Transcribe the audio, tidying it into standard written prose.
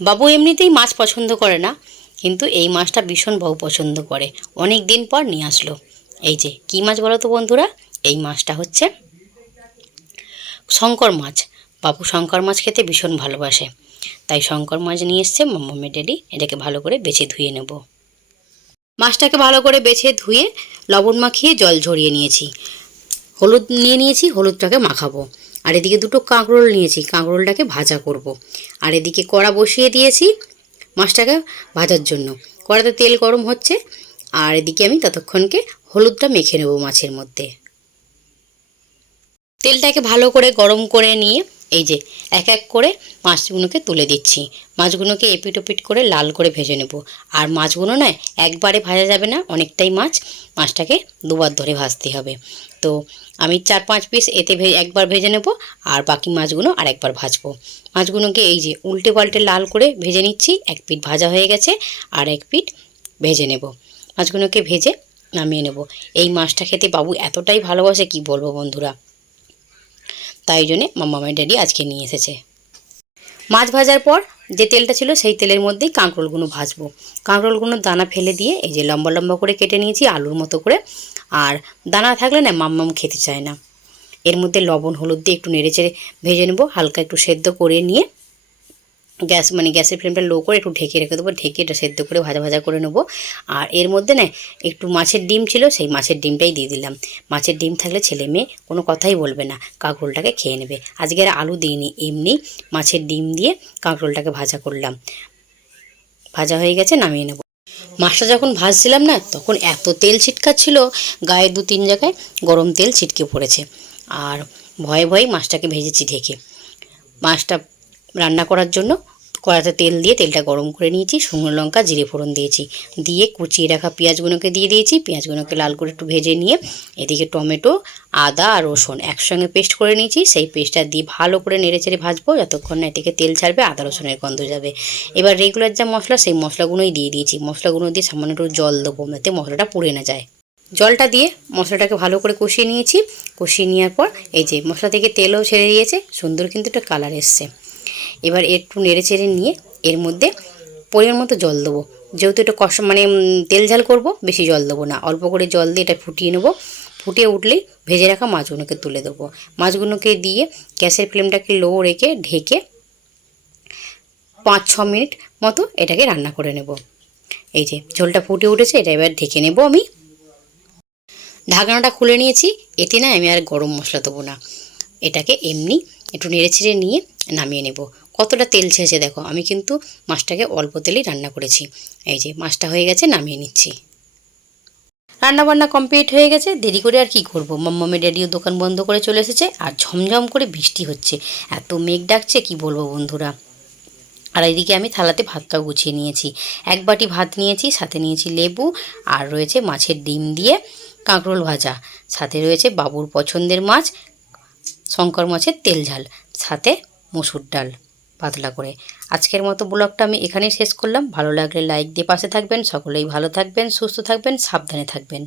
বাবু এমনিতেই মাছ পছন্দ করে না, কিন্তু এই মাছটা ভীষণ বাবু পছন্দ করে। অনেক দিন পর নিয়ে আসলো। এই যে কী মাছ বলো তো বন্ধুরা, এই মাছটা হচ্ছে শঙ্কর মাছ। বাবু শঙ্কর মাছ খেতে ভীষণ ভালোবাসে, তাই শঙ্কর মাছ নিয়ে এসছে মাম্মামের ড্যাডি। এটাকে ভালো করে বেছে ধুয়ে নেব। মাছটাকে ভালো করে বেছে ধুয়ে লবণ মাখিয়ে জল ঝরিয়ে নিয়েছি। হলুদ নিয়ে নিয়েছি, হলুদটাকে মাখাবো। আর এদিকে দুটো কাঁকরোল নিয়েছি, কাঁকরোলটাকে ভাজা করব। আর এদিকে কড়া বসিয়ে দিয়েছি মাছটাকে ভাজার জন্য। কড়াতে তেল গরম হচ্ছে, আর এদিকে আমি ততক্ষণকে হলুদটা মেখে নেব মাছের মধ্যে। তেলটাকে ভালো করে গরম করে নিয়ে এই যে এক এক করে মাছগুলোকে তুলে দিচ্ছি। মাছগুলোকে এপিট ওপিট করে লাল করে ভেজে নেব। আর মাছগুলো না একবারে ভাজা যাবে না, অনেকটাই মাছটাকে দুবার ধরে ভাজতে হবে। তো আমি 4-5 পিস এতে একবার ভেজে নেব, আর বাকি মাছগুলো আর একবার ভাজবো। মাছগুলোকে এই যে উল্টে পাল্টে লাল করে ভেজে নিচ্ছি। এক পিঠ ভাজা হয়ে গেছে, আর এক পিঠ ভেজে নেব। মাছগুলোকে ভেজে নামিয়ে নেব। এই মাছটা খেতে বাবু এতটাই ভালোবাসে কি বলবো বন্ধুরা, তাই জন্যে মাম্মামের ড্যাডি আজকে নিয়ে এসেছে। মাছ ভাজার পর যে তেলটা ছিল সেই তেলের মধ্যেই কাঁকরোলগুলো ভাজবো। কাঁকরোলগুলোর দানা ফেলে দিয়ে এই যে লম্বা লম্বা করে কেটে নিয়েছি আলুর মতো করে। আর দানা থাকলে না মাম্মাম খেতে চায় না। এর মধ্যে লবণ হলুদ দিয়ে একটু নেড়েচেড়ে ভেজে নেবো, হালকা একটু সেদ্ধ করে নিয়ে গ্যাসের ফ্লেমটা লো করে একটু ঢেকে রেখে দেবো। ঢেকে এটা সেদ্ধ করে ভাজা ভাজা করে নেবো। আর এর মধ্যে না একটু মাছের ডিম ছিল, সেই মাছের ডিমটাই দিয়ে দিলাম। মাছের ডিম থাকলে ছেলে মেয়ে কোনো কথাই বলবে না, কাঁকরোলটাকে খেয়ে নেবে। আজকে আর আলু দিইনি, এমনি মাছের ডিম দিয়ে কাঁকরোলটাকে ভাজা করলাম। ভাজা হয়ে গেছে, নামিয়ে নেব। মাছটা যখন ভাজছিলাম না, তখন এত তেল ছিটকাচ্ছিল, গায়ে 2-3 জায়গায় গরম তেল ছিটকে পড়েছে। আর ভয়ে ভয়ে মাছটাকে ভেজেছি ঢেকে। মাছটা রান্না করার জন্য কড়াতে তেল দিয়ে তেলটা গরম করে নিয়েছি। শুকনো লঙ্কা জিরে ফোড়ন দিয়েছি, দিয়ে কুচিয়ে রাখা পেঁয়াজগুলোকে দিয়ে দিয়েছি। পেঁয়াজগুলোকে লাল করে একটু ভেজে নিয়ে এদিকে টমেটো, আদা আর রসুন একসঙ্গে পেস্ট করে নিয়েছি। সেই পেস্টটা দিয়ে ভালো করে নেড়েচেড়ে ভাজবো যতক্ষণ না এটিকে তেল ছাড়বে, আদা রসুনের গন্ধ যাবে। এবার রেগুলার যা মশলা সেই মশলাগুলোই দিয়ে দিয়েছি। মশলাগুলো দিয়ে সামান্য একটু জল দেবো, যাতে মশলাটা পুড়ে না যায়। জলটা দিয়ে মশলাটাকে ভালো করে কষিয়ে নিয়েছি। কষিয়ে নেওয়ার পর এই যে মশলা থেকে তেলও ছেড়ে দিয়েছে, সুন্দর কিন্তু একটা কালার এসছে। এবার একটু নেড়ে চেড়ে নিয়ে এর মধ্যে পরিমাণ মতো জল দেবো। যেহেতু এটা তেল ঝাল করবো, বেশি জল দেবো না, অল্প করে জল দিয়ে এটা ফুটিয়ে নেবো। ফুটিয়ে উঠলেই ভেজে রাখা মাছগুলোকে তুলে দেবো। মাছগুলোকে দিয়ে গ্যাসের ফ্লেমটাকে লো রেখে ঢেকে 5-6 মিনিট মতো এটাকে রান্না করে নেব। এই যে ঝোলটা ফুটে উঠেছে, এটা এবার ঢেকে নেব আমি। ঢাকনাটা খুলে নিয়েছি। এতে না আমি আর গরম মশলা দেবো না, এটাকে এমনি একটু নেড়ে ছেড়ে নিয়ে নামিয়ে নেব। কতটা তেল ছেড়েছে দেখো, আমি কিন্তু মাছটাকে অল্প তেলেই রান্না করেছি। এই যে মাছটা হয়ে গেছে, নামিয়ে নিচ্ছি। রান্নাবান্না কমপ্লিট হয়ে গেছে। দেরি করে আর কি করব, মাম্মামের ড্যাডিও দোকান বন্ধ করে চলে এসেছে। আর ঝমঝম করে বৃষ্টি হচ্ছে, এত মেঘ ডাকছে কি বলবো বন্ধুরা। আর এইদিকে আমি থালাতে ভাতটাও গুছিয়ে নিয়েছি। 1 বাটি ভাত নিয়েছি, সাথে নিয়েছি লেবু, আর রয়েছে মাছের ডিম দিয়ে কাঁকরোল ভাজা, সাথে রয়েছে বাবুর পছন্দের মাছ শঙ্কর মাছের তেল ঝাল, সাথে মসুর ডাল পাতলা করে। আজকের মতো ব্লগটা আমি এখানেই শেষ করলাম। ভালো লাগলে লাইক দিয়ে পাশে থাকবেন। সকলেই ভালো থাকবেন, সুস্থ থাকবেন, সাবধানে থাকবেন।